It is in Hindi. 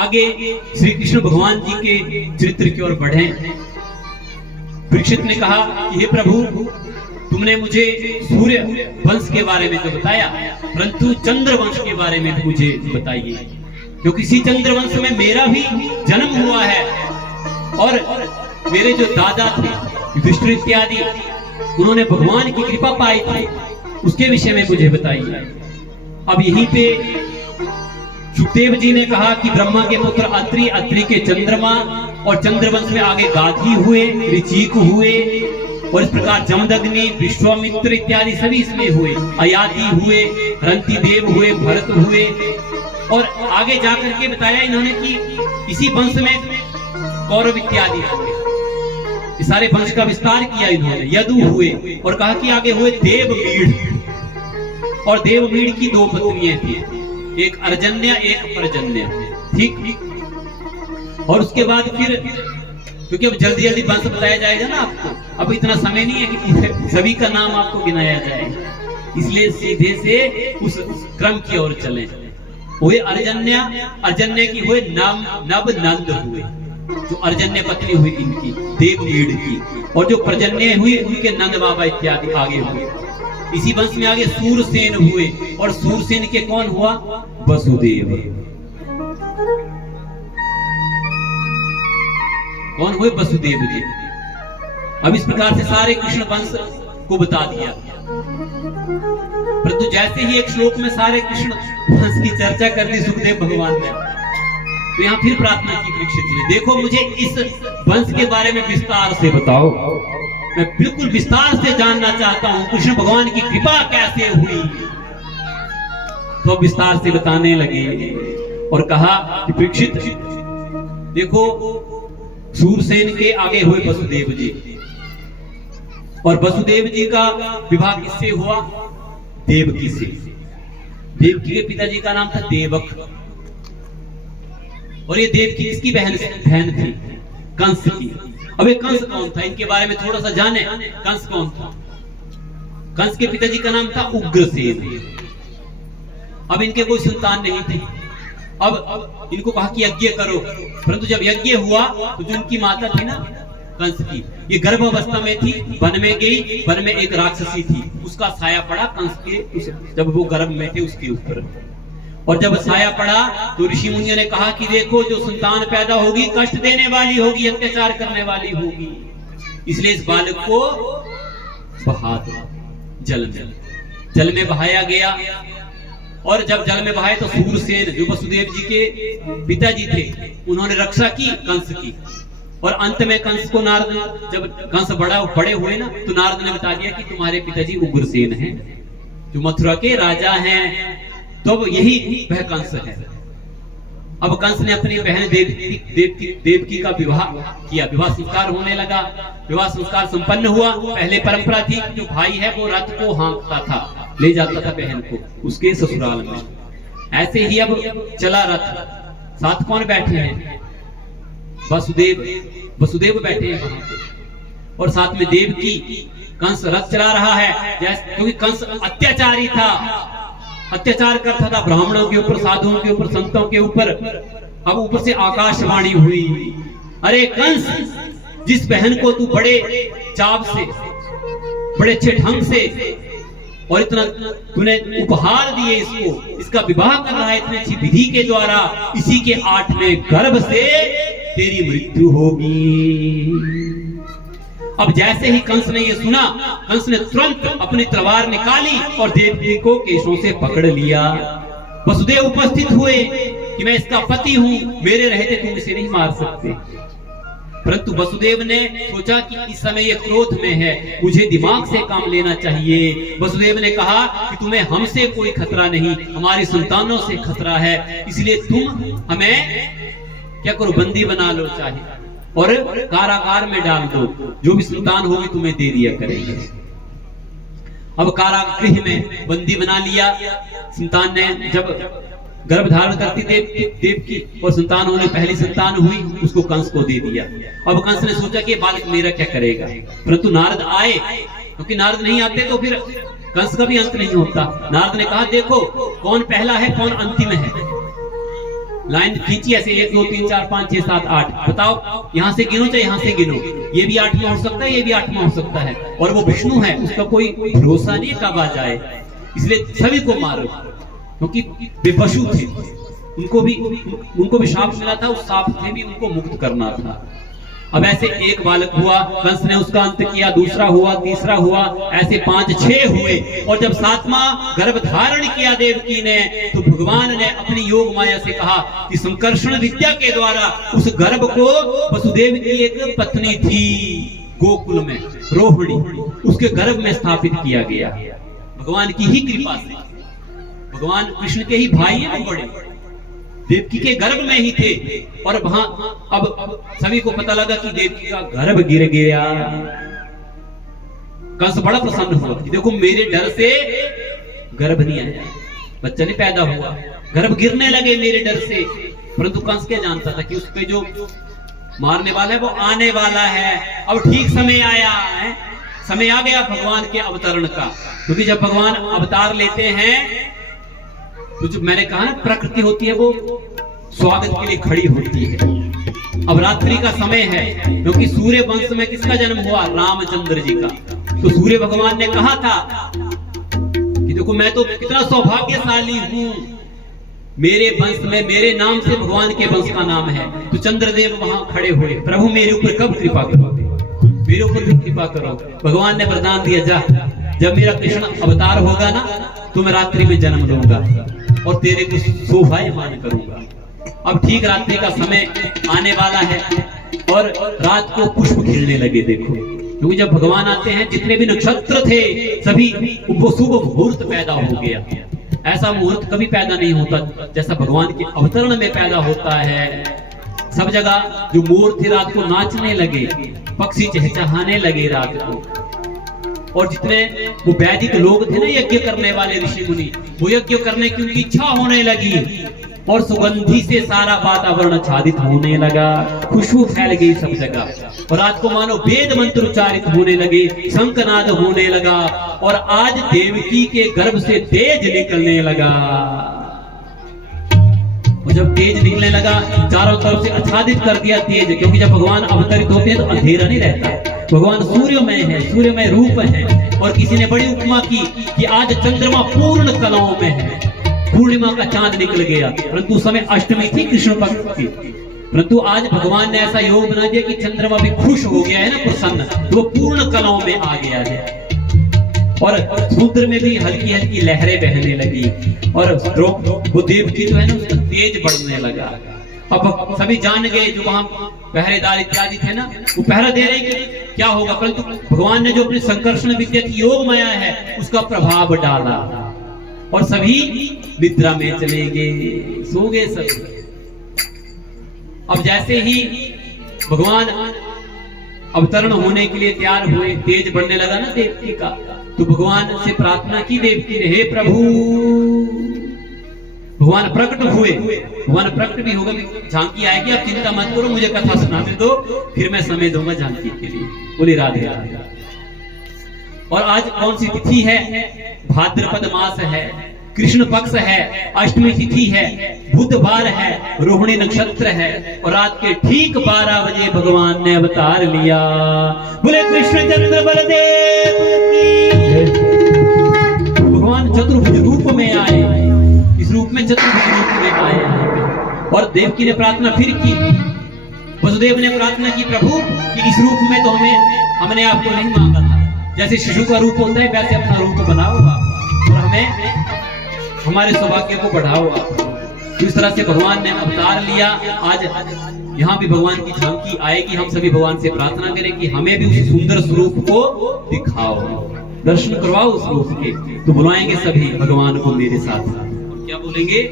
आगे श्री कृष्ण भगवान जी के चरित्र की ओर बढ़े। परीक्षित ने कहा कि हे प्रभु, तुमने मुझे सूर्य वंश के बारे में तो बताया, परंतु चंद्र वंश के बारे में भी मुझे बताइए, क्योंकि इसी चंद्र वंश में मेरा भी जन्म हुआ है और मेरे जो दादा थे युधिष्ठिर इत्यादि, उन्होंने भगवान की कृपा पाई थी, उसके विषय में मुझे बताइए। अब यहीं पे सुखदेव जी ने कहा कि ब्रह्मा के पुत्र अत्रि, अत्रि के चंद्रमा, और चंद्रवंश में आगे गाधी हुए, ऋचिक हुए, और इस प्रकार जमदग्नि, विश्वामित्र इत्यादि सभी इसमें हुए, अयाति हुए, रंति देव हुए, भरत हुए, और आगे जाकर के बताया इन्होंने कि इसी वंश में कौरव इत्यादि हुए। इस सारे वंश का विस्तार किया इन्होंने। यदु हुए, और कहा कि आगे हुए देवमीढ़, और देवमीढ़ की दो पत्नियां थी, एक अर्जन्या एक पर्जन्या, ठीक। और उसके बाद फिर, क्योंकि अब जल्दी जल्दी वंश बताया जाएगा ना आपको, अब इतना समय नहीं है कि सभी का नाम आपको गिनाया जाए, इसलिए सीधे से उस क्रम की ओर चले। हुए अर्जन्या, अर्जन्या की हुए नव नंद हुए, जो अर्जन्य पत्नी हुई इनकी देवमीढ़ की, और जो पर्जन्य हुई उनके नंद बाबा इत्यादि आगे हुए। इसी वंश में आगे सूरसेन हुए, और सूरसेन के कौन हुआ? वसुदेव। कौन हुए? वसुदेव जी। अब इस प्रकार से सारे कृष्ण वंश को बता दिया, परंतु जैसे ही एक श्लोक में सारे कृष्ण वंश की चर्चा कर दी सुखदेव भगवान ने, तो यहाँ फिर प्रार्थना की परीक्षित जी ने, देखो मुझे इस वंश के बारे में विस्तार से बताओ, मैं बिल्कुल विस्तार से जानना चाहता हूँ, कृष्ण भगवान की कृपा कैसे हुई। तो विस्तार से बताने लगे और कहा कि परीक्षित देखो, सूरसेन के आगे हुए वसुदेव जी, और वसुदेव जी का विवाह किससे हुआ? देवकी से। देवकी के पिताजी का नाम था देवक, और ये देवकी किसकी बहन थी? कंस की। अब ये कंस कौन था, इनके बारे में थोड़ा सा जाने। कंस कौन था? कंस के पिताजी का नाम था उग्रसेन। अब इनके कोई संतान नहीं थी। अब इनको कहा कि यज्ञ करो, परंतु जब यज्ञ हुआ तो जो उनकी माता थी ना कंस की, ये गर्भावस्था में थी, वन में गई, वन में एक राक्षसी थी, उसका साया पड़ा कंस के, जब वो गर्भ में थे उसके ऊपर। और जब साया पड़ा तो ऋषि मुनियों ने कहा कि देखो, जो संतान पैदा होगी कष्ट देने वाली होगी, अत्याचार करने वाली होगी, इसलिए इस बालक को बहा दो जल में बहाया गया। और जब जल में बहाए तो सूरसेन, जो वसुदेव जी के पिताजी थे, उन्होंने रक्षा की कंस की। और अंत में कंस को नारद, जब कंस बड़े हुए ना, तो नारद ने बता दिया कि तुम्हारे पिताजी उग्रसेन हैं, जो मथुरा के राजा हैं, तो यही वह कंस है। अब कंस ने अपनी बहन देवकी का विवाह किया, विवाह संस्कार होने लगा, विवाह संस्कार संपन्न हुआ। पहले परंपरा थी, जो भाई है वो रथ को हाँकता था, ले जाता था बहन को उसके ससुराल में। ऐसे ही अब चला रथ, साथ कौन बैठे हैं? वसुदेव बैठे हैं वहां पे, और साथ में देवकी। कंस रथ चला रहा है, क्योंकि कंस अत्याचारी था, अत्याचार करता था ब्राह्मणों के ऊपर, साधुओं के ऊपर, संतों के ऊपर। अब ऊपर से आकाशवाणी हुई, अरे कंस, जिस बहन को तू बड़े चाव से, बड़े अच्छे ढंग से, और इतना तूने उपहार दिए इसको, इसका विवाह कर रहा है इतनी अच्छी विधि के द्वारा, इसी के 8वें गर्भ से तेरी मृत्यु होगी। अब जैसे ही कंस ने ये सुना, कंस ने तुरंत अपनी तलवार निकाली और देवकी को केशों से पकड़ लिया। वसुदेव उपस्थित हुए कि मैं इसका पति हूं, मेरे रहते तुम इसे नहीं मार सकते। परंतु वसुदेव ने सोचा कि इस समय ये क्रोध में है, मुझे दिमाग से काम लेना चाहिए। वसुदेव ने कहा कि तुम्हें हमसे कोई खतरा नहीं, हमारी संतानों से खतरा है, इसलिए तुम हमें क्या करो, बंदी बना लो चाहे, और कारागार में डाल दो, जो भी संतान होगी तुम्हें दे दिया करेंगे। अब कारागृह में बंदी बना लिया। संतान ने जब गर्भ धारण करती देवकी, और संतान होने पहली संतान हुई, उसको कंस को दे दिया। अब कंस ने सोचा कि बालक मेरा क्या करेगा, परंतु नारद आए, क्योंकि नारद नहीं आते तो फिर कंस का भी अंत नहीं होता। नारद ने कहा देखो कौन पहला है कौन अंतिम है, लाइन खींची ऐसे 1 2 3 4 5 6 7 8, बताओ यहां से गिनो चाहे यहां से गिनो, ये भी 8 में हो सकता है, ये भी 8 में हो सकता है। और वो विष्णु है, उसका कोई भरोसा नहीं कब आ जाए, इसलिए सभी को मारो, क्योंकि वे पशु थे, उनको भी शाप मिला था, उस शाप से भी उनको मुक्त करना था। अब ऐसे एक बालक हुआ, कंस ने उसका अंत किया, दूसरा हुआ, तीसरा हुआ, ऐसे 5 6 हुए। और जब 7वां गर्भ धारण किया देवकी ने, तो भगवान ने अपनी योग माया से कहा कि संकर्षण विद्या के द्वारा उस गर्भ को, वसुदेव की एक पत्नी थी गोकुल में, रोहिणी, उसके गर्भ में स्थापित किया गया। भगवान की ही कृपा से, भगवान कृष्ण के ही भाई हैं वो बड़े, देवकी के गर्भ में ही थे। और वहां अब सभी को पता लगा कि देवकी का गर्भ गिर गया। कंस बड़ा प्रसन्न हुआ कि देखो मेरे डर से गर्भ नहीं आया, बच्चा नहीं पैदा हुआ, गर्भ गिरने लगे मेरे डर से। परंतु कंस क्या जानता था कि उस पे जो मारने वाला है वो आने वाला है। अब ठीक समय आया है, समय आ गया भगवान के अवतरण का, क्योंकि जब भगवान अवतार लेते हैं तो जो मैंने कहा ना प्रकृति होती है वो स्वागत के लिए खड़ी होती है। अब रात्रि का समय है, क्योंकि सूर्य वंश में किसका जन्म हुआ? रामचंद्र जी का। तो सूर्य भगवान ने कहा था कि देखो मैं तो कितना सौभाग्यशाली हूं, मेरे वंश में मेरे नाम से भगवान के वंश का नाम है। तो चंद्रदेव वहां खड़े हुए, प्रभु मेरे ऊपर कब कृपा करोगे, मेरे ऊपर भी कृपा करो। भगवान ने वरदान दिया, जा जब मेरा कृष्ण अवतार होगा ना तो मैं रात्रि में जन्म लूंगा और तेरे को शोभायमान करूंगा। अब ठीक रात्रि का समय आने वाला है और रात को पुष्प खिलने लगे। देखो, क्योंकि जब भगवान आते हैं जितने भी नक्षत्र थे सभी वो शुभ मुहूर्त पैदा हो गया। ऐसा मुहूर्त कभी पैदा नहीं होता जैसा भगवान के अवतरण में पैदा होता है। सब जगह जो मोर थे रात को नाचने लगे, पक्षी चहचहाने लगे रात को। और जितने वो वैदिक लोग थे ना, यज्ञ करने वाले ऋषि मुनि, वो यज्ञ करने की उनकी इच्छा होने लगी और सुगंधी से सारा वातावरण आच्छादित होने लगा, खुशबू फैल गई सब जगह। और रात को मानो वेद मंत्र उच्चारित होने लगे, शंखनाद होने लगा और आज देवकी के गर्भ से तेज निकलने लगा। और जब तेज निकलने लगा चारों तरफ से आच्छादित कर दिया तेज, क्योंकि जब भगवान अवतरित होते हैं तो अंधेरा नहीं रहता। भगवान सूर्यमय है, सूर्यमय रूप है। और किसी ने बड़ी उपमा की कि आज चंद्रमा पूर्ण कलाओं में है, पूर्णिमा का चांद निकल गया, परंतु उस समय अष्टमी थी कृष्ण पक्ष की। परंतु आज भगवान ने ऐसा योग बना दिया कि चंद्रमा भी खुश हो गया है ना, प्रसन्न, तो वो पूर्ण कलाओं में आ गया है। और समुद्र में भी हल्की हल्की लहरें बहने लगी और वो देवकी जो है ना उसका तेज बढ़ने लगा। अब सभी जान गए जो वहां पहरेदार इत्यादि थे ना, वो पहरा दे रहे कि क्या होगा। परंतु भगवान ने जो अपने संकर्षण विद्या की योग माया है उसका प्रभाव डाला और सभी निद्रा में चले गए, सो गए सब। अब जैसे ही भगवान अवतरण होने के लिए तैयार हुए, तेज बढ़ने लगा ना देवकी का, तो भगवान से प्रार्थना की देवकी ने, हे प्रभु। भगवान प्रकट हुए, भगवान प्रकट भी होगा, झांकी आएगी, आप चिंता मत करो, मुझे कथा सुनाने दो, फिर मैं समय दूंगा झांकी के लिए। बोले राधे राधे। और आज कौन सी तिथि है? भाद्रपद मास है, कृष्ण पक्ष है, अष्टमी तिथि है, बुधवार है, रोहिणी नक्षत्र है और रात के ठीक 12 बजे भगवान ने अवतार लिया। बोले कृष्णचंद्र बलदेव की। भगवान चतुर्भुज रूप में आए, इस रूप में चतुर्भुज रूप में आए हैं। और देवकी ने प्रार्थना फिर की, वसुदेव ने प्रार्थना की, प्रभु कि इस रूप में तो हमने आपको नहीं मांगा था, जैसे शिशु का रूप होता है वैसे अपना रूप बनाओ और हमें हमारे सौभाग्य को बढ़ाओ आप। तो इस तरह से भगवान ने अवतार लिया। आज यहाँ भी भगवान की झांकी आएगी, हम सभी भगवान से प्रार्थना करें कि हमें भी उस सुंदर स्वरूप को दिखाओ, दर्शन करवाओ उस रूप के। तो बुलाएंगे सभी भगवान को मेरे साथ। क्या बोलेंगे?